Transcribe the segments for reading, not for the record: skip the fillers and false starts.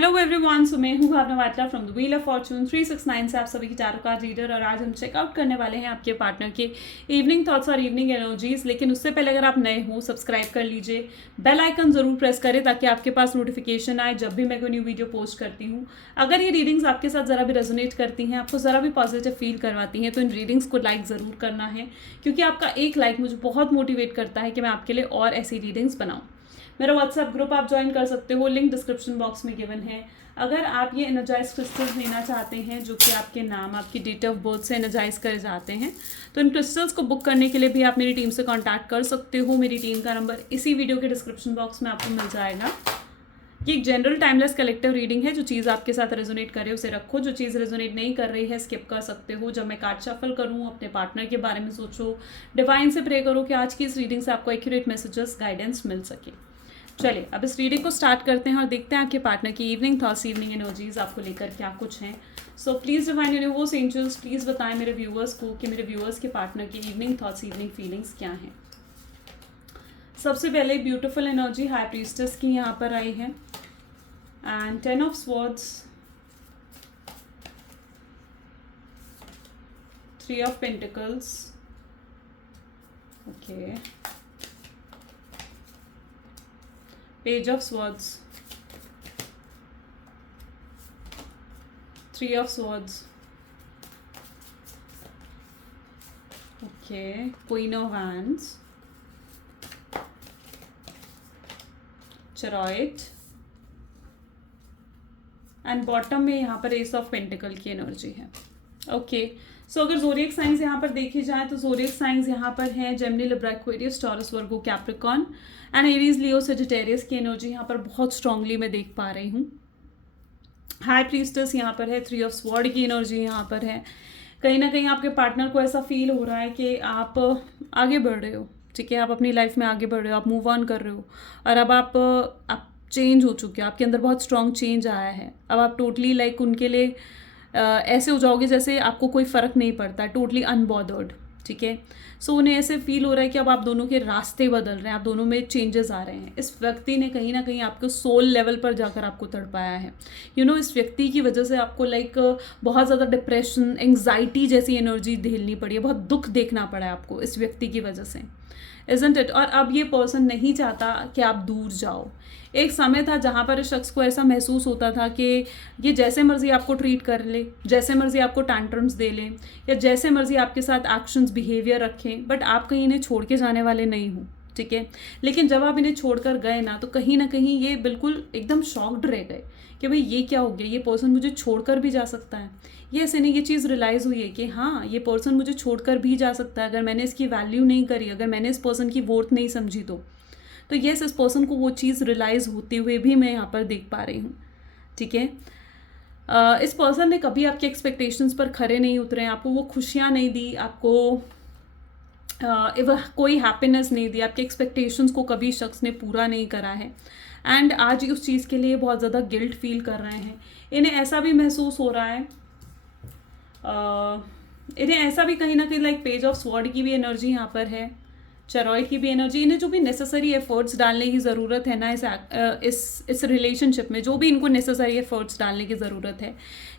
Hello everyone, सो मैं हूँ भावना वाटला from the wheel of Fortune 369 से आप सभी की टैरो कार्ड रीडर। और आज हम चेकआउट करने वाले हैं आपके पार्टनर के इवनिंग थॉट्स और इवनिंग एनर्जीज। लेकिन उससे पहले अगर आप नए हो, सब्सक्राइब कर लीजिए, बेल आइकन जरूर प्रेस करें ताकि आपके पास नोटिफिकेशन आए जब भी मैं कोई न्यू वीडियो पोस्ट करती हूँ। अगर ये रीडिंग्स आपके साथ ज़रा भी रेजोनेट करती हैं, आपको ज़रा भी पॉजिटिव फील करवाती हैं, तो इन रीडिंग्स को लाइक ज़रूर करना है, क्योंकि आपका एक लाइक मुझे बहुत मोटिवेट करता है कि मैं आपके लिए और ऐसी रीडिंग्स बनाऊँ। मेरा व्हाट्सएप ग्रुप आप ज्वाइन कर सकते हो, लिंक डिस्क्रिप्शन बॉक्स में गिवन है। अगर आप ये एनर्जाइज क्रिस्टल्स लेना चाहते हैं जो कि आपके नाम, आपकी डेट ऑफ बर्थ से एनर्जाइज कर जाते हैं, तो इन क्रिस्टल्स को बुक करने के लिए भी आप मेरी टीम से कांटेक्ट कर सकते हो। मेरी टीम का नंबर इसी वीडियो के डिस्क्रिप्शन बॉक्स में आपको मिल जाएगा। ये एक जनरल टाइमलेस कलेक्टिव रीडिंग है। जो चीज़ आपके साथ रेजोनेट करे उसे रखो, जो चीज़ रेजोनेट नहीं कर रही है स्किप कर सकते हो। जब मैं कार्ड शफल करूँ, अपने पार्टनर के बारे में सोचो, डिवाइन से प्रे करो कि आज की इस रीडिंग से आपको एक्यूरेट मैसेजेस, गाइडेंस मिल सके। चलिए अब इस रीडिंग को स्टार्ट करते हैं और देखते हैं आपके पार्टनर की इवनिंग थॉट्स, इवनिंग एनर्जीज आपको लेकर क्या कुछ हैं। So please divine universe angels, please बताएं मेरे व्यूअर्स को कि मेरे व्यूअर्स के पार्टनर की इवनिंग थॉट्स, इवनिंग फीलिंग्स क्या हैं। सबसे पहले ब्यूटीफुल एनर्जी हाई प्रीस्टेस की यहाँ पर आई है, and 10 of swords, 3 of pentacles, okay, Page of Swords, 3 of Swords, okay, Queen of Wands, Chariot, and bottom में यहाँ पर एस ऑफ पेंटिकल की एनर्जी है। ओके, सो अगर जोडिएक साइंस यहाँ पर देखी जाए तो जोडिएक साइंस यहाँ पर है Gemini, Libra, Aquarius, taurus, Virgo, Capricorn and Aries, Leo, Sagittarius की एनर्जी यहाँ पर बहुत स्ट्रांगली मैं देख पा रही हूँ। हाई प्रीस्टेस यहाँ पर है, 3 ऑफ स्वॉर्ड की एनर्जी यहाँ पर है। कहीं ना कहीं आपके पार्टनर को ऐसा फील हो रहा है कि आप आगे बढ़ रहे हो, ठीक है, आप अपनी लाइफ में आगे बढ़ रहे हो, आप मूव ऑन कर रहे हो, और अब आप चेंज हो चुके हो, आपके अंदर बहुत स्ट्रॉन्ग चेंज आया है। अब आप टोटली लाइक उनके लिए ऐसे हो जाओगे जैसे आपको कोई फ़र्क नहीं पड़ता, टोटली अनबॉदर्ड, ठीक है। सो उन्हें ऐसे फील हो रहा है कि अब आप दोनों के रास्ते बदल रहे हैं, आप दोनों में चेंजेस आ रहे हैं। इस व्यक्ति ने कहीं ना कहीं आपको सोल लेवल पर जाकर आपको तड़पाया है। इस व्यक्ति की वजह से आपको लाइक बहुत ज़्यादा डिप्रेशन, एंग्जाइटी जैसी एनर्जी झेलनी पड़ी है, बहुत दुख देखना पड़ा है आपको इस व्यक्ति की वजह से, इज़न्ट इट। और अब ये पर्सन नहीं चाहता कि आप दूर जाओ। एक समय था जहाँ पर इस शख्स को ऐसा महसूस होता था कि ये जैसे मर्जी आपको ट्रीट कर ले, जैसे मर्जी आपको टैंट्रम्स दे लें, या जैसे मर्जी आपके साथ एक्शंस, बिहेवियर रखें, बट आप कहीं इन्हें छोड़ के जाने वाले नहीं हो, ठीक है। लेकिन जब आप इन्हें छोड़कर गए ना कहीं ये बिल्कुल एकदम शॉक्ड रह गए कि भाई ये क्या हो गया, ये पर्सन मुझे छोड़कर भी जा सकता है। ये ऐसे नहीं, ये चीज़ रियलाइज़ हुई है कि हाँ, ये पर्सन मुझे छोड़कर भी जा सकता है अगर मैंने इसकी वैल्यू नहीं करी, अगर मैंने इस पर्सन की वर्थ नहीं समझी तो येस, इस पर्सन को वो चीज़ रियलाइज़ होते हुए भी मैं यहाँ पर देख पा रही हूँ, ठीक है। इस पर्सन ने कभी आपके एक्सपेक्टेशंस पर खरे नहीं उतरे, आपको वो खुशियाँ नहीं दी, आपको कोई हैप्पीनेस नहीं दी, आपके एक्सपेक्टेशंस को कभी शख्स ने पूरा नहीं करा है, एंड आज उस चीज़ के लिए बहुत ज़्यादा गिल्ट फील कर रहे हैं। इन्हें ऐसा भी महसूस हो रहा है, इन्हें ऐसा भी कहीं ना कहीं लाइक पेज ऑफ स्वॉर्ड की भी एनर्जी यहाँ पर है, चरॉइड की भी एनर्जी। इन्हें जो भी नेसेसरी एफर्ट्स डालने की ज़रूरत है ना इस रिलेशनशिप में, जो भी इनको नेसेसरी एफर्ट्स डालने की ज़रूरत है,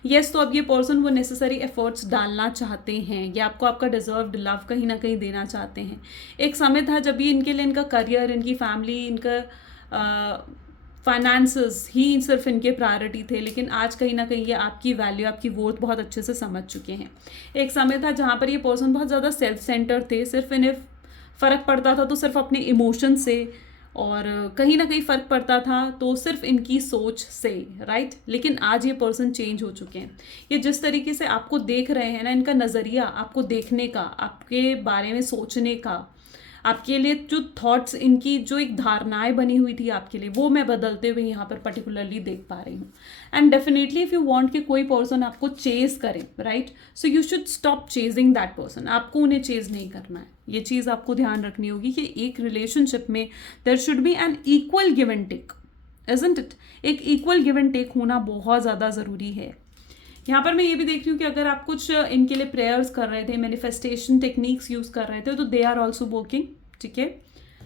येस, तो अब ये पर्सन वो नेसेसरी एफर्ट्स डालना चाहते हैं, ये आपको आपका डिजर्व्ड लव कहीं ना कहीं देना चाहते हैं। एक समय था जब भी इनके लिए इनका करियर, इनकी फैमिली, इनका फाइनेंसेस ही सिर्फ इनके प्रायोरिटी थे, लेकिन आज कहीं ना कहीं ये आपकी वैल्यू, आपकी वर्थ बहुत अच्छे से समझ चुके हैं। एक समय था जहाँ पर ये पर्सन बहुत ज़्यादा सेल्फ सेंटर थे, सिर्फ इन्हें फ़र्क पड़ता था तो सिर्फ अपने इमोशन से, और कहीं ना कहीं फ़र्क पड़ता था तो सिर्फ इनकी सोच से, राइट। लेकिन आज ये पर्सन चेंज हो चुके हैं। ये जिस तरीके से आपको देख रहे हैं ना, इनका नज़रिया आपको देखने का, आपके बारे में सोचने का, आपके लिए जो थॉट्स, इनकी जो एक धारणाएं बनी हुई थी आपके लिए, वो मैं बदलते हुए यहाँ पर पर्टिकुलरली देख पा रही हूँ। And definitely if you want कि कोई पर्सन आपको चेज करे, right, so you should stop chasing that person. आपको उन्हें चेज नहीं करना है, ये चीज़ आपको ध्यान रखनी होगी कि एक रिलेशनशिप में there should be an equal give and take, isn't it. एक इक्वल गिव एंड टेक होना बहुत ज़्यादा ज़रूरी है। यहाँ पर मैं ये भी देख रही हूँ कि अगर आप कुछ इनके लिए प्रेयर्स कर रहे थे, मैनिफेस्टेशन टेक्निक्स यूज़ कर रहे थे, तो दे आर ऑल्सो वर्किंग, ठीक है।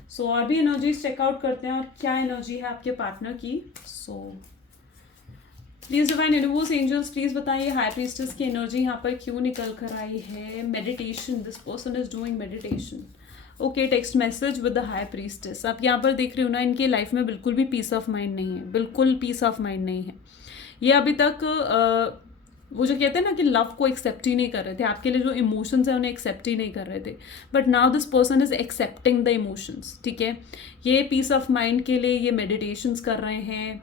सो और भी एनर्जीज चेकआउट करते हैं और क्या एनर्जी है आपके पार्टनर की। So please divine universe angels please बताइए हाई प्रीस्टेस की एनर्जी यहाँ पर क्यों निकल कर आई है। Meditation, this person is doing meditation. Okay, text message with the high priestess. आप यहाँ पर देख रहे हो ना, इनकी लाइफ में बिल्कुल भी पीस ऑफ माइंड नहीं है, बिल्कुल पीस ऑफ माइंड नहीं है। ये अभी तक वो जो कहते हैं ना कि लव को एक्सेप्ट ही नहीं कर रहे थे, आपके लिए जो इमोशंस हैं उन्हें एक्सेप्ट ही नहीं कर रहे थे, but now this person is accepting the emotions. ठीक है, ये पीस ऑफ माइंड के लिए ये मेडिटेशंस कर रहे हैं,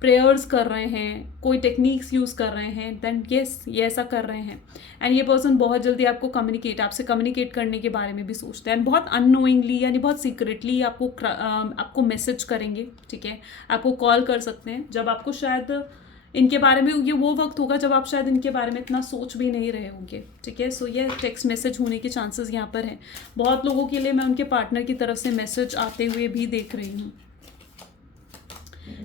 प्रेयर्स कर रहे हैं, कोई टेक्निक्स यूज़ कर रहे हैं, देन येस ये ऐसा कर रहे हैं। एंड ये पर्सन बहुत जल्दी आपको आपसे कम्युनिकेट करने के बारे में भी सोचते हैं, एंड बहुत अननोइंगली यानी बहुत सीक्रेटली आपको मैसेज करेंगे। ठीक है, आपको कॉल कर सकते हैं जब आपको शायद इनके बारे में, ये वो वक्त होगा जब आप शायद इनके बारे में इतना सोच भी नहीं रहे होंगे। ठीक है, सो ये टेक्स्ट मैसेज होने के चांसेस यहाँ पर हैं। बहुत लोगों के लिए मैं उनके पार्टनर की तरफ से मैसेज आते हुए भी देख रही हूँ।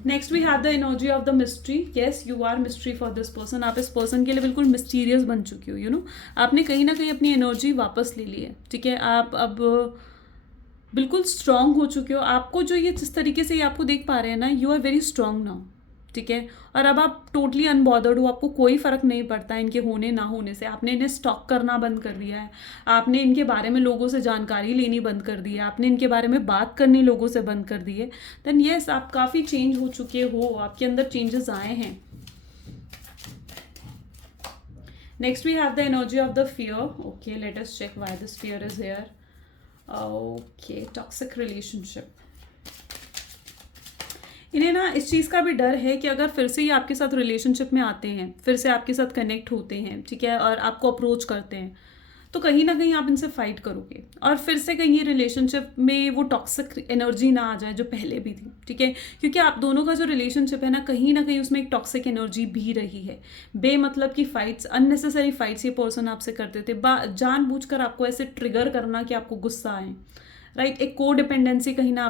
Next we have the energy of the mystery. Yes, you are mystery for this person. आप इस पर्सन के लिए बिल्कुल मिस्टीरियस बन चुकी हो। यू नो, आपने कहीं ना कहीं अपनी एनर्जी वापस ले ली है। ठीक है, आप अब बिल्कुल स्ट्रांग हो चुके हो। आपको जो ये जिस तरीके से ये आपको देख पा रहे हैं ना, you are very strong now. ठीक है, और अब आप टोटली अनबॉदर्ड हो, आपको कोई फ़र्क नहीं पड़ता इनके होने ना होने से। आपने इन्हें स्टॉक करना बंद कर दिया है, आपने इनके बारे में लोगों से जानकारी लेनी बंद कर दी है, आपने इनके बारे में बात करनी लोगों से बंद कर दी है। देन येस, आप काफ़ी चेंज हो चुके हो, आपके अंदर चेंजेस आए हैं। Next we have the energy of the fear. Okay, let us check why this fear is here. Okay, toxic relationship. इन्हें ना इस चीज़ का भी डर है कि अगर फिर से ये आपके साथ रिलेशनशिप में आते हैं, फिर से आपके साथ कनेक्ट होते हैं, ठीक है, और आपको अप्रोच करते हैं, तो कहीं ना कहीं आप इनसे फाइट करोगे और फिर से कहीं रिलेशनशिप में वो टॉक्सिक एनर्जी ना आ जाए जो पहले भी थी। ठीक है, क्योंकि आप दोनों का जो रिलेशनशिप है ना कहीं उसमें एक टॉक्सिक एनर्जी भी रही है। बेमतलब की फाइट्स, अननेसेसरी फाइट्स ये पर्सन आपसे करते थे, जानबूझकर आपको ऐसे ट्रिगर करना कि आपको गुस्सा आए। राइट, एक को डिपेंडेंसी कहीं ना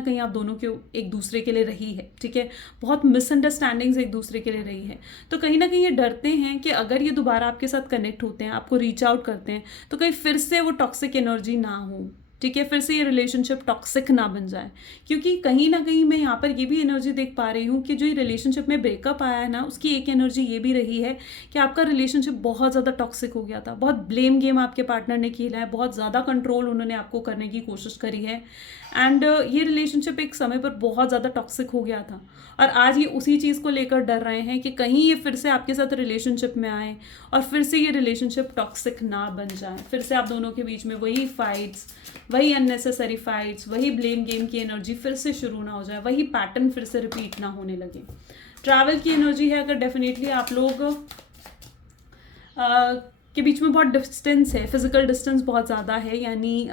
कहीं आप दोनों के एक दूसरे के लिए रही है। ठीक है, बहुत मिसअंडरस्टैंडिंग्स एक दूसरे के लिए रही है। तो कहीं ना कहीं ये डरते हैं कि अगर ये दोबारा आपके साथ कनेक्ट होते हैं, आपको रीच आउट करते हैं, तो कहीं फिर से वो टॉक्सिक एनर्जी ना हो। ठीक है, फिर से ये रिलेशनशिप टॉक्सिक ना बन जाए, क्योंकि कहीं ना कहीं मैं यहाँ पर ये भी एनर्जी देख पा रही हूँ कि जो ये रिलेशनशिप में ब्रेकअप आया है ना, उसकी एक एनर्जी ये भी रही है कि आपका रिलेशनशिप बहुत ज़्यादा टॉक्सिक हो गया था। बहुत ब्लेम गेम आपके पार्टनर ने खेला है, बहुत ज़्यादा कंट्रोल उन्होंने आपको करने की कोशिश करी है, एंड ये रिलेशनशिप एक समय पर बहुत ज़्यादा टॉक्सिक हो गया था। और आज ये उसी चीज़ को लेकर डर रहे हैं कि कहीं ये फिर से आपके साथ रिलेशनशिप में आए और फिर से ये रिलेशनशिप टॉक्सिक ना बन जाए, फिर से आप दोनों के बीच में वही फाइट्स, वही अननेसेसरी फाइट्स, वही ब्लेम गेम की एनर्जी फिर से शुरू ना हो जाए, वही पैटर्न फिर से रिपीट ना होने लगे। ट्रैवल की एनर्जी है, अगर डेफिनेटली आप लोग के बीच में बहुत डिस्टेंस है, फिजिकल डिस्टेंस बहुत ज़्यादा है, यानी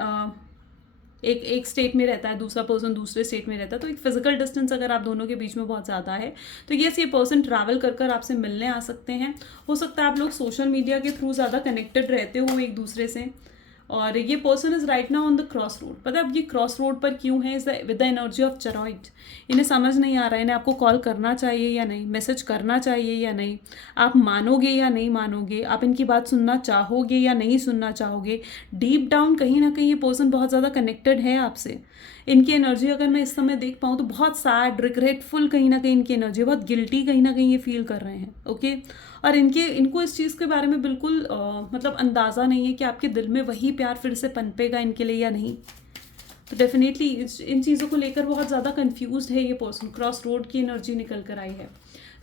एक स्टेट में रहता है, दूसरा पर्सन दूसरे स्टेट में रहता है, तो एक फिजिकल डिस्टेंस अगर आप दोनों के बीच में बहुत ज़्यादा है, तो येस ये पर्सन ट्रैवल कर आपसे मिलने आ सकते हैं। हो सकता है आप लोग सोशल मीडिया के थ्रू ज़्यादा कनेक्टेड रहते हो एक दूसरे से, और ये person is right now on the cross road. पता है अब ये क्रॉस रोड पर क्यों है? विद द एनर्जी ऑफ चरॉइड। इन्हें समझ नहीं आ रहा है इन्हें आपको कॉल करना चाहिए या नहीं, मैसेज करना चाहिए या नहीं, आप मानोगे या नहीं मानोगे, आप इनकी बात सुनना चाहोगे या नहीं सुनना चाहोगे। डीप डाउन कहीं ना कहीं ये पर्सन बहुत ज़्यादा कनेक्टेड है आपसे। इनकी एनर्जी अगर मैं इस समय देख पाऊँ तो बहुत सैड, रिग्रेटफुल कहीं ना कहीं इनकी एनर्जी, बहुत गिल्टी कहीं ना कहीं ये फील कर रहे हैं। ओके, और इनको इस चीज़ के बारे में बिल्कुल मतलब अंदाज़ा नहीं है कि आपके दिल में वही प्यार फिर से पनपेगा इनके लिए या नहीं। तो डेफिनेटली इन चीज़ों को लेकर बहुत ज़्यादा कंफ्यूज्ड है ये पर्सन। क्रॉस रोड की एनर्जी निकल कर आई है।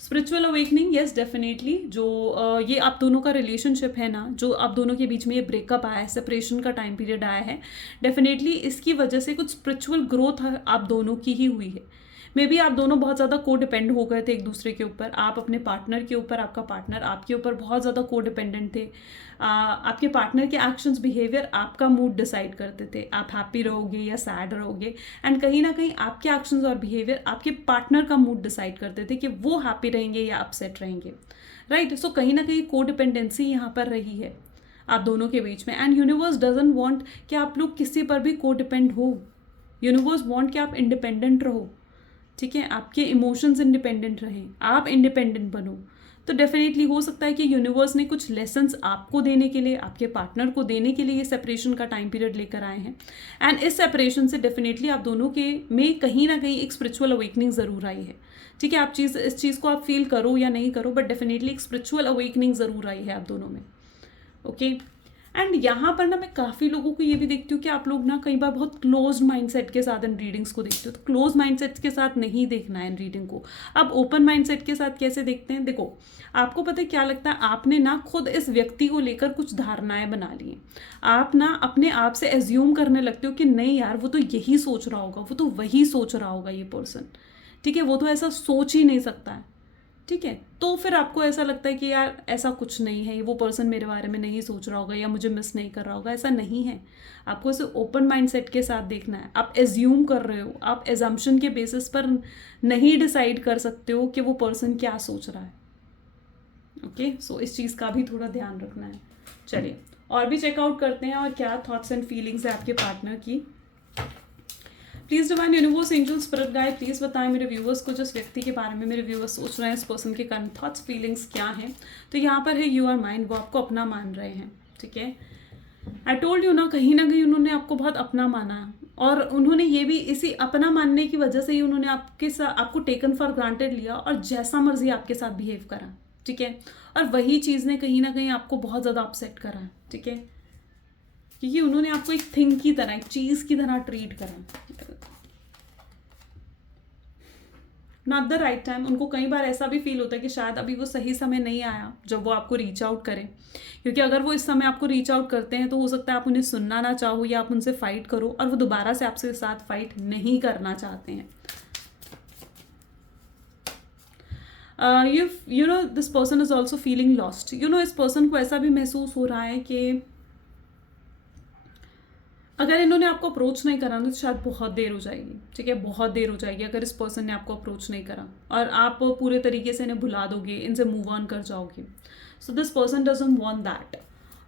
Spiritual awakening, yes definitely. जो ये आप दोनों का रिलेशनशिप है ना, जो आप दोनों के बीच में ये ब्रेकअप आया है, सेपरेशन का टाइम पीरियड आया है, डेफिनेटली इसकी वजह से कुछ स्पिरिचुअल ग्रोथ आप दोनों की ही हुई है। मे बी आप दोनों बहुत ज़्यादा को डिपेंड हो गए थे एक दूसरे के ऊपर, आप अपने पार्टनर के ऊपर, आपका पार्टनर आपके ऊपर बहुत ज़्यादा को डिपेंडेंट थे। आपके पार्टनर के एक्शंस, बिहेवियर आपका मूड डिसाइड करते थे, आप हैप्पी रहोगे या सैड रहोगे, एंड कहीं ना कहीं आपके एक्शंस और बिहेवियर आपके पार्टनर का मूड डिसाइड करते थे कि वो हैप्पी रहेंगे या अपसेट रहेंगे। राइट, सो कहीं ना कहीं को डिपेंडेंसी यहाँ पर रही है आप दोनों के बीच में, एंड यूनिवर्स डजंट वांट कि आप लोग किसी पर भी को डिपेंड हो। यूनिवर्स वांट कि आप इंडिपेंडेंट रहो। ठीक है, आपके इमोशंस इंडिपेंडेंट रहें, आप इंडिपेंडेंट बनो। तो डेफिनेटली हो सकता है कि यूनिवर्स ने कुछ लेसन्स आपको देने के लिए, आपके पार्टनर को देने के लिए ये सेपरेशन का टाइम पीरियड लेकर आए हैं, एंड इस सेपरेशन से डेफिनेटली आप दोनों के में कहीं ना कहीं एक स्पिरिचुअल अवेकनिंग ज़रूर आई है। ठीक है, इस चीज़ को आप फील करो या नहीं करो, बट डेफिनेटली एक स्पिरिचुअल अवेकनिंग ज़रूर आई है आप दोनों में। ओके, एंड यहाँ पर ना मैं काफ़ी लोगों को ये भी देखती हूँ कि आप लोग ना कई बार बहुत क्लोज माइंडसेट के साथ इन रीडिंग्स को देखते हो। तो क्लोज माइंडसेट के साथ नहीं देखना है इन रीडिंग को। आप ओपन माइंडसेट के साथ कैसे देखते हैं? देखो, आपको पता है क्या लगता है, आपने ना खुद इस व्यक्ति को लेकर कुछ धारणाएं बना ली हैं। आप ना अपने आप से एज्यूम करने लगते हो कि नहीं यार, वो तो यही सोच रहा होगा, वो तो वही सोच रहा होगा ये पर्सन, ठीक है, वो तो ऐसा सोच ही नहीं सकता है। ठीक है, तो फिर आपको ऐसा लगता है कि यार ऐसा कुछ नहीं है, वो पर्सन मेरे बारे में नहीं सोच रहा होगा या मुझे मिस नहीं कर रहा होगा। ऐसा नहीं है, आपको इसे ओपन माइंडसेट के साथ देखना है। आप एज्यूम कर रहे हो, आप एजम्पशन के बेसिस पर नहीं डिसाइड कर सकते हो कि वो पर्सन क्या सोच रहा है। ओके, सो इस चीज़ का भी थोड़ा ध्यान रखना है। चलिए और भी चेकआउट करते हैं और क्या थॉट्स एंड फीलिंग्स है आपके पार्टनर की। Please divine universe angel spirit guide please बताएं मेरे व्यूवर्स को, जिस व्यक्ति के बारे में मेरे व्यूवर्स सोच रहे हैं, इस पर्सन के करंट थॉट्स फीलिंग्स क्या हैं। तो यहाँ पर है यू आर माइंड, वो आपको अपना मान रहे हैं। ठीक है, आई टोल्ड यू ना कहीं उन्होंने आपको बहुत अपना माना है, और उन्होंने ये भी इसी अपना मानने की वजह से ही उन्होंने आपको टेकन फॉर ग्रांटेड लिया और जैसा मर्जी आपके साथ बिहेव करा। ठीक है, और वही चीज़ ने कहीं ना कहीं आपको बहुत ज़्यादा अपसेट करा है। ठीक है, क्योंकि उन्होंने आपको एक थिंग की तरह, एक चीज़ की तरह ट्रीट करा, नॉट द राइट टाइम। उनको कई बार ऐसा भी फील होता है कि शायद अभी वो सही समय नहीं आया जब वो आपको रीच आउट करें, क्योंकि अगर वो इस समय आपको रीच आउट करते हैं तो हो सकता है आप उन्हें सुनना ना चाहो या आप उनसे फाइट करो, और वो दोबारा से आपके साथ फाइट नहीं करना चाहते हैं। You know this person is also feeling lost. You know इस पर्सन को ऐसा भी महसूस हो रहा है कि अगर इन्होंने आपको अप्रोच नहीं करा ना तो शायद बहुत देर हो जाएगी। ठीक है, बहुत देर हो जाएगी अगर इस पर्सन ने आपको अप्रोच नहीं करा, और आप पूरे तरीके से इन्हें भुला दोगे, इनसे मूव ऑन कर जाओगे। So this person doesn't want that.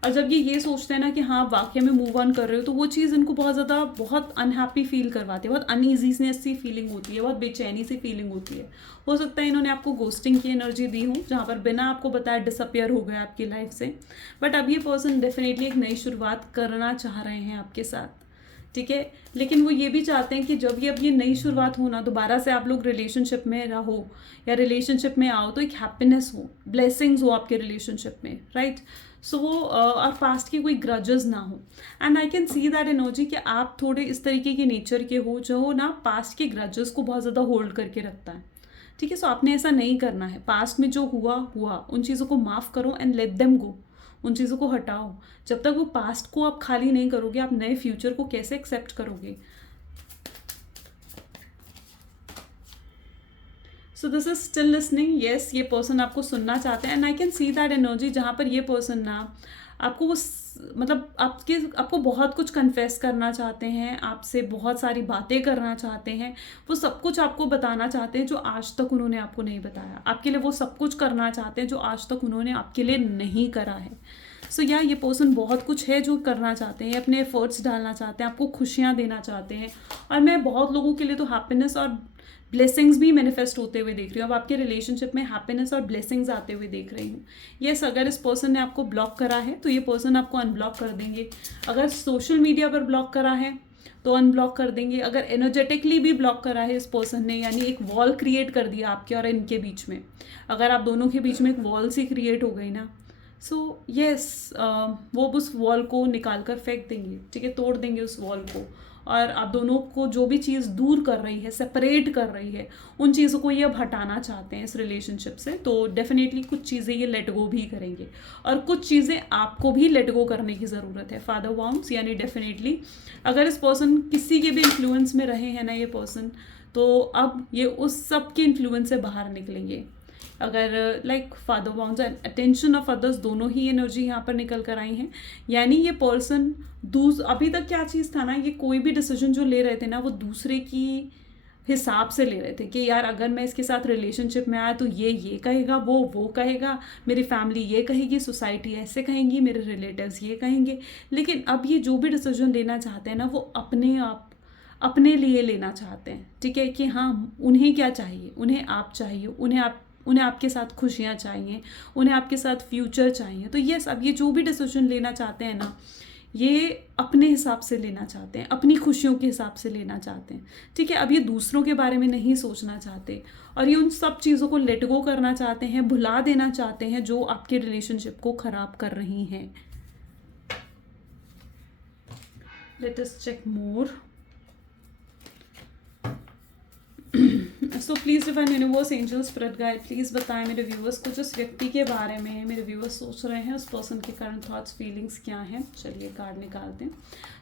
और जब ये सोचते हैं ना कि हाँ वाकई में मूव ऑन कर रहे हो, तो वो चीज़ इनको बहुत अनहैप्पी फील करवाती है, बहुत अनईजीनेस सी फीलिंग होती है, बहुत बेचैनी सी फीलिंग होती है। हो सकता है इन्होंने आपको गोस्टिंग की एनर्जी दी हो, जहाँ पर बिना आपको बताया डिसअपियर हो गया आपकी लाइफ से। बट अब ये पर्सन डेफिनेटली एक नई शुरुआत करना चाह रहे हैं आपके साथ। ठीक है, लेकिन वो ये भी चाहते हैं कि जब अब ये नई शुरुआत हो ना, दोबारा से आप लोग रिलेशनशिप में रहो या रिलेशनशिप में आओ तो एक हैप्पीनेस हो, ब्लेसिंग्स हो आपके रिलेशनशिप में, राइट। सो वो और पास्ट की कोई ग्रजेस ना हो। And I can see that energy कि आप थोड़े इस तरीके के नेचर के हो जो ना पास्ट के ग्रजेस को बहुत ज़्यादा होल्ड करके रखता है। ठीक है, सो आपने ऐसा नहीं करना है। पास्ट में जो हुआ उन चीज़ों को माफ़ करो एंड लेट देम गो, उन चीज़ों को हटाओ। जब तक वो पास्ट को आप खाली नहीं करोगे, आप नए फ्यूचर को कैसे एक्सेप्ट करोगे? So this is still listening. Yes, ये पर्सन आपको सुनना चाहते हैं, and I can see that energy जहाँ पर ये पर्सन ना आपको वो मतलब आपको बहुत कुछ कन्फेस करना चाहते हैं, आपसे बहुत सारी बातें करना चाहते हैं, वो सब कुछ आपको बताना चाहते हैं जो आज तक उन्होंने आपको नहीं बताया। आपके लिए वो सब कुछ करना चाहते हैं जो आज तक उन्होंने आपके लिए नहीं करा है। सो या ये पर्सन बहुत कुछ है जो करना चाहते हैं, अपने एफर्ट्स डालना चाहते हैं, आपको खुशियाँ देना चाहते हैं। और मैं बहुत लोगों के लिए तो हैप्पीनेस और ब्लेसिंग्स भी मैनिफेस्ट होते हुए देख रही हूँ। अब आपके रिलेशनशिप में हैप्पीनेस और ब्लेसिंग्स आते हुए देख रही हूँ। येस, अगर इस पर्सन ने आपको ब्लॉक करा है तो ये पर्सन आपको अनब्लॉक कर देंगे। अगर सोशल मीडिया पर ब्लॉक करा है तो अनब्लॉक कर देंगे। अगर एनर्जेटिकली भी ब्लॉक करा है इस पर्सन ने, यानी एक वॉल क्रिएट कर दिया आपके और इनके बीच में, अगर आप दोनों के बीच में एक वॉल सी क्रिएट हो गई ना, सो येस, वो उस वॉल को निकाल कर फेंक देंगे। ठीक है, तोड़ देंगे उस वॉल को, और आप दोनों को जो भी चीज़ दूर कर रही है, सेपरेट कर रही है, उन चीज़ों को ये अब हटाना चाहते हैं इस रिलेशनशिप से। तो डेफिनेटली कुछ चीज़ें ये लेट गो भी करेंगे, और कुछ चीज़ें आपको भी लेट गो करने की ज़रूरत है। फादर वाउंड्स, यानी डेफिनेटली अगर इस पर्सन किसी के भी इन्फ्लुएंस में रहे हैं ना ये पर्सन, तो अब ये उस सब के इन्फ्लुएंस से बाहर निकलेंगे। अगर like father wounds and attention of others, दोनों ही एनर्जी यहाँ पर निकल कर आई हैं। यानी ये पर्सन अभी तक क्या चीज़ था ना, ये कोई भी डिसीजन जो ले रहे थे ना वो दूसरे की हिसाब से ले रहे थे कि यार अगर मैं इसके साथ रिलेशनशिप में आया तो ये कहेगा, वो कहेगा, मेरी फैमिली ये कहेगी, सोसाइटी ऐसे कहेंगी, मेरे रिलेटिव्स ये कहेंगे। लेकिन अब ये जो भी डिसीजन लेना चाहते हैं ना, वो अपने लिए लेना चाहते हैं। ठीक है, कि हाँ उन्हें क्या चाहिए, उन्हें आप चाहिए, उन्हें आपके साथ खुशियाँ चाहिए, उन्हें आपके साथ फ्यूचर चाहिए। तो यस, अब ये जो भी डिसीजन लेना चाहते हैं ना, ये अपने हिसाब से लेना चाहते हैं, अपनी खुशियों के हिसाब से लेना चाहते हैं, ठीक है। अब ये दूसरों के बारे में नहीं सोचना चाहते और ये उन सब चीज़ों को लेट गो करना चाहते हैं, भुला देना चाहते हैं जो आपके रिलेशनशिप को ख़राब कर रही हैं। Let us check more. So please divine universe, angel, spirit guide, please बताएं मेरे व्यूअर्स को जिस व्यक्ति के बारे में मेरे व्यूअर्स सोच रहे हैं, उस पर्सन के करंट थॉट्स, फीलिंग्स क्या हैं। चलिए कार्ड निकालते हैं।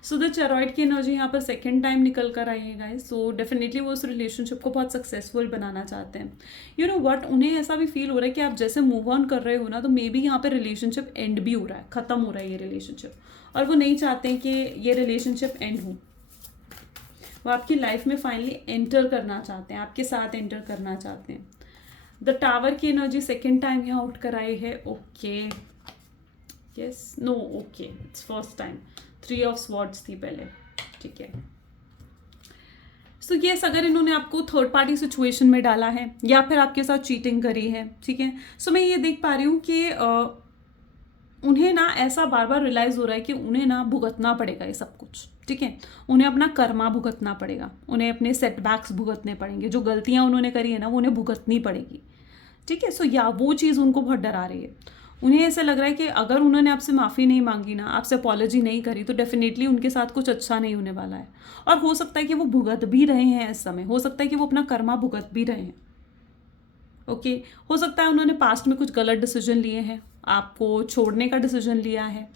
सो द चेरॉइड की एनर्जी यहाँ पर सेकंड टाइम निकल कर आई है गाइस। सो डेफिनेटली वो उस रिलेशनशिप को बहुत सक्सेसफुल बनाना चाहते हैं। यू नो व्हाट, उन्हें ऐसा भी फील हो रहा है कि आप जैसे मूव ऑन कर रहे हो ना, तो मे बी यहाँ पर रिलेशनशिप एंड भी हो रहा है, ख़त्म हो रहा है ये रिलेशनशिप, और वो नहीं चाहते हैं कि ये रिलेशनशिप एंड हो। वो आपकी लाइफ में फाइनली एंटर करना चाहते हैं, आपके साथ एंटर करना चाहते हैं। द टावर की एनर्जी सेकेंड टाइम यहाँ आउट कराई है। Okay, yes, no, okay, it's first time. 3 of swords थी पहले, ठीक है। सो यस, अगर इन्होंने आपको थर्ड पार्टी सिचुएशन में डाला है या फिर आपके साथ चीटिंग करी है, ठीक है। सो मैं ये देख पा रही हूँ कि उन्हें ना ऐसा बार बार रियलाइज़ हो रहा है कि उन्हें ना भुगतना पड़ेगा ये सब कुछ, ठीक है। उन्हें अपना कर्मा भुगतना पड़ेगा, उन्हें अपने सेटबैक्स भुगतने पड़ेंगे, जो गलतियाँ उन्होंने करी है ना वो उन्हें भुगतनी पड़ेगी, ठीक है। सो या वो चीज़ उनको बहुत डरा रही है। उन्हें ऐसा लग रहा है कि अगर उन्होंने आपसे माफ़ी नहीं मांगी ना, आपसे अपॉलॉजी नहीं करी, तो डेफिनेटली उनके साथ कुछ अच्छा नहीं होने वाला है। और हो सकता है कि वो भुगत भी रहे हैं इस समय, हो सकता है कि वो अपना कर्मा भुगत भी रहे हैं। ओके, हो सकता है उन्होंने पास्ट में कुछ गलत डिसीजन लिए हैं, आपको छोड़ने का डिसीजन लिया है,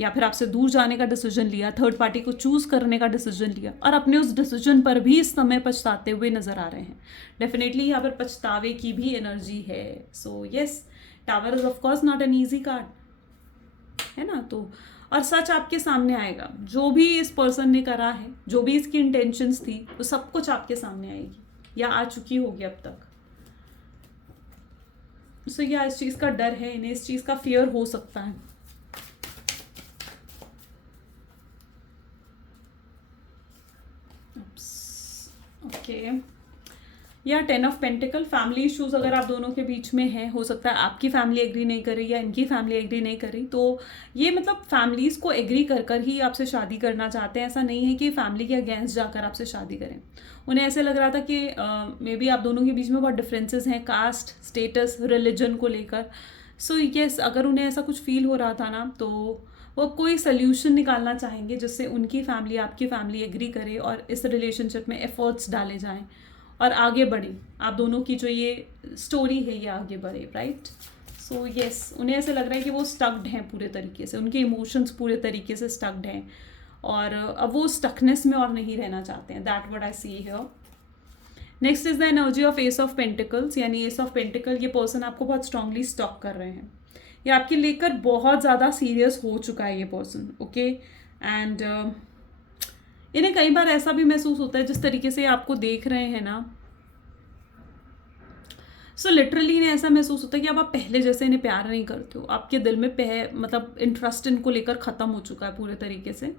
या फिर आपसे दूर जाने का डिसीजन लिया, थर्ड पार्टी को चूज़ करने का डिसीजन लिया, और अपने उस डिसीजन पर भी इस समय पछताते हुए नजर आ रहे हैं। डेफिनेटली यहाँ पर पछतावे की भी एनर्जी है। So yes, tower is of course not an easy card, है ना। तो और सच आपके सामने आएगा, जो भी इस पर्सन ने करा है, जो भी इसकी इंटेंशंस थी, तो सब कुछ आपके सामने आएगी या आ चुकी होगी अब तक। सो या इस चीज़ का डर है इन्हें, इस चीज़ का फियर हो सकता है। ओके, या 10 ऑफ पेंटिकल, फैमिली इश्यूज अगर आप दोनों के बीच में हैं, हो सकता है आपकी फैमिली एग्री नहीं करी या इनकी फैमिली एग्री नहीं करी, तो ये मतलब फैमिलीज़ को एग्री कर कर ही आपसे शादी करना चाहते हैं। ऐसा नहीं है कि फैमिली के अगेंस्ट जाकर आपसे शादी करें। उन्हें ऐसे लग रहा था कि मे बी आप दोनों के बीच में बहुत डिफरेंसेस हैं, कास्ट, स्टेटस, रिलीजन को लेकर। सो यस, अगर उन्हें ऐसा कुछ फील हो रहा था ना, तो वो कोई सोल्यूशन निकालना चाहेंगे जिससे उनकी फैमिली आपकी फैमिली एग्री करे और इस रिलेशनशिप में एफर्ट्स डाले जाएं और आगे बढ़े। आप दोनों की जो ये स्टोरी है ये आगे बढ़े, राइट। सो यस, उन्हें ऐसे लग रहा है कि वो स्टक्ड हैं पूरे तरीके से, उनके इमोशंस पूरे तरीके से स्टक्ड हैं और अब वो स्टकनेस में और नहीं रहना चाहते हैं। That what I see here. Next is the energy of S of pentacles, यानी एस ऑफ पेंटिकल, ये पर्सन आपको बहुत स्ट्रांगली स्टॉक कर रहे हैं, ये आपके लेकर बहुत ज़्यादा सीरियस हो चुका है ये पर्सन, ओके। एंड इन्हें कई बार ऐसा भी महसूस होता है जिस तरीके से आपको देख रहे हैं ना, सो लिटरली इन्हें ऐसा महसूस होता है कि अब आप पहले जैसे इन्हें प्यार नहीं करते हो, आपके दिल में मतलब इंटरेस्ट इनको लेकर ख़त्म हो चुका है पूरे तरीके से,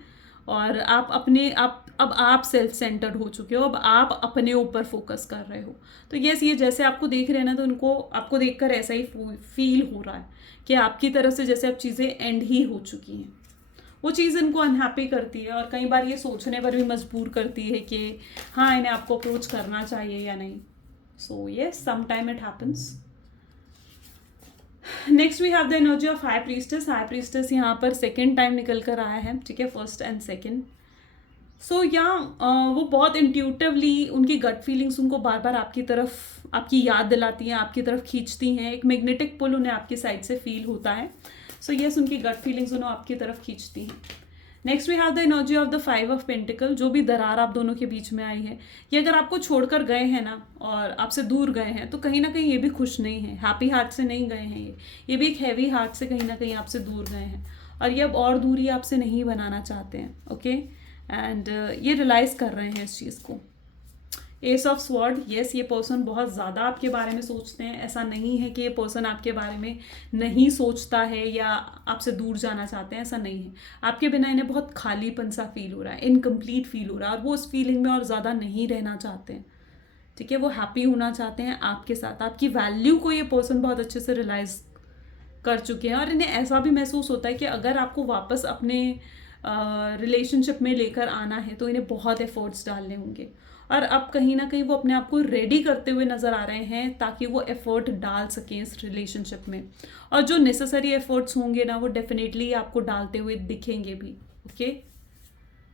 और आप अपने अब आप सेल्फ सेंटर्ड हो चुके हो, अब आप अपने ऊपर फोकस कर रहे हो। तो यस, ये जैसे आपको देख रहे हैं ना, तो इनको आपको देखकर ऐसा ही फील हो रहा है कि आपकी तरफ से जैसे अब चीज़ें एंड ही हो चुकी हैं। वो चीज़ इनको अनहैप्पी करती है और कई बार ये सोचने पर भी मजबूर करती है कि हाँ, इन्हें आपको अप्रोच करना चाहिए या नहीं। So yes, some time it happens. Next we have the energy of high priestess. High priestess यहाँ पर सेकेंड टाइम निकल कर आया है, ठीक है, फर्स्ट एंड सेकेंड। सो यहाँ वो बहुत इंट्यूटिवली, उनकी गट फीलिंग्स उनको बार बार आपकी तरफ, आपकी याद दिलाती हैं, आपकी तरफ खींचती हैं। एक मैग्नेटिक पुल उन्हें आपकी साइड से फील होता है। सो यस, उनकी गट फीलिंग्स उन्हें आपकी तरफ खींचती हैं। Next we have the energy of the 5 of pentacle. जो भी दरार आप दोनों के बीच में आई है, ये अगर आपको छोड़कर गए हैं ना और आपसे दूर गए हैं, तो कहीं ना कहीं ये भी खुश नहीं है, हैप्पी हार्ट से नहीं गए हैं। ये भी एक हैवी हार्ट से कहीं ना कहीं आपसे दूर गए हैं और ये अब और दूरी आपसे नहीं बनाना चाहते हैं, ओके। एंड ये रियलाइज़ कर रहे हैं इस चीज़ को। एस ऑफ स्वॉर्ड, येस, ये पर्सन बहुत ज़्यादा आपके बारे में सोचते हैं। ऐसा नहीं है कि ये पर्सन आपके बारे में नहीं सोचता है या आपसे दूर जाना चाहते हैं, ऐसा नहीं है। आपके बिना इन्हें बहुत खालीपन सा फील हो रहा है, इनकम्प्लीट फील हो रहा है और वो उस फीलिंग में और ज़्यादा नहीं रहना चाहते हैं, ठीक है। वो हैप्पी होना चाहते हैं आपके साथ। आपकी वैल्यू को ये पर्सन बहुत अच्छे से रियलाइज़ कर चुके हैं और इन्हें ऐसा भी महसूस होता है कि अगर आपको वापस अपने रिलेशनशिप में लेकर आना है तो इन्हें बहुत एफर्ट्स डालने होंगे, और अब कहीं ना कहीं वो अपने आप को रेडी करते हुए नज़र आ रहे हैं ताकि वो एफर्ट डाल सकें इस रिलेशनशिप में, और जो नेसेसरी एफर्ट्स होंगे ना वो डेफिनेटली आपको डालते हुए दिखेंगे भी। ओके,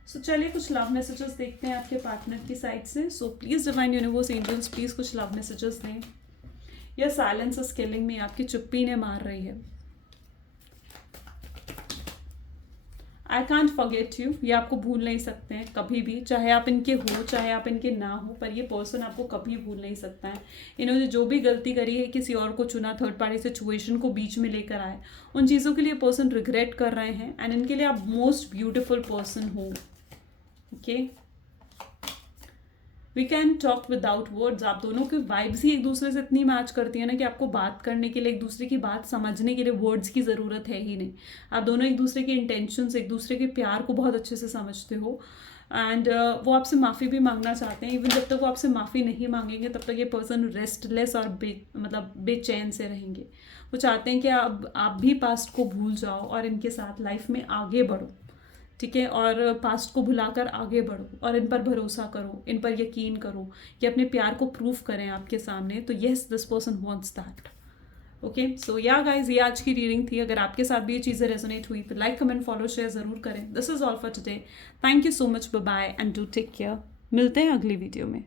सो चलिए कुछ लव मैसेजेस देखते हैं आपके पार्टनर की साइड से। So please divine universe angels please कुछ लव मैसेजेस दें। या साइलेंस इज किलिंग मी, आपकी चुप्पी ने मार रही है। आई कांट फॉरगेट यू, ये आपको भूल नहीं सकते हैं कभी भी, चाहे आप इनके हो चाहे आप इनके ना हो, पर ये पर्सन आपको कभी भूल नहीं सकता है। इन्होंने जो भी गलती करी है, किसी और को चुना, थर्ड पार्टी सिचुएशन को बीच में लेकर आए, उन चीज़ों के लिए पर्सन रिग्रेट कर रहे हैं, एंड इनके लिए आप मोस्ट ब्यूटिफुल पर्सन हो। Okay, we can talk without words, आप दोनों की वाइब्स ही एक दूसरे से इतनी मैच करती है ना कि आपको बात करने के लिए, एक दूसरे की बात समझने के लिए वर्ड्स की ज़रूरत है ही नहीं। आप दोनों एक दूसरे के इंटेंशंस, एक दूसरे के प्यार को बहुत अच्छे से समझते हो, एंड वो आपसे माफ़ी भी मांगना चाहते हैं। इवन जब तक वो आपसे माफ़ी नहीं मांगेंगे तब तक ये पर्सन रेस्टलेस और मतलब बेचैन से रहेंगे। वो चाहते हैं कि आप भी पास्ट को भूल जाओ और इनके साथ लाइफ में आगे बढ़ो, ठीक है, और पास्ट को भुलाकर आगे बढ़ो और इन पर भरोसा करो, इन पर यकीन करो कि अपने प्यार को प्रूफ करें आपके सामने। तो yes, this person wants that. Okay, so या गाइज, ये आज की रीडिंग थी। अगर आपके साथ भी ये चीज़ें रेजोनेट हुई तो लाइक, कमेंट, फॉलो, शेयर ज़रूर करें। This is all for today. Thank you so much, bye bye and do take care. मिलते हैं अगली वीडियो में।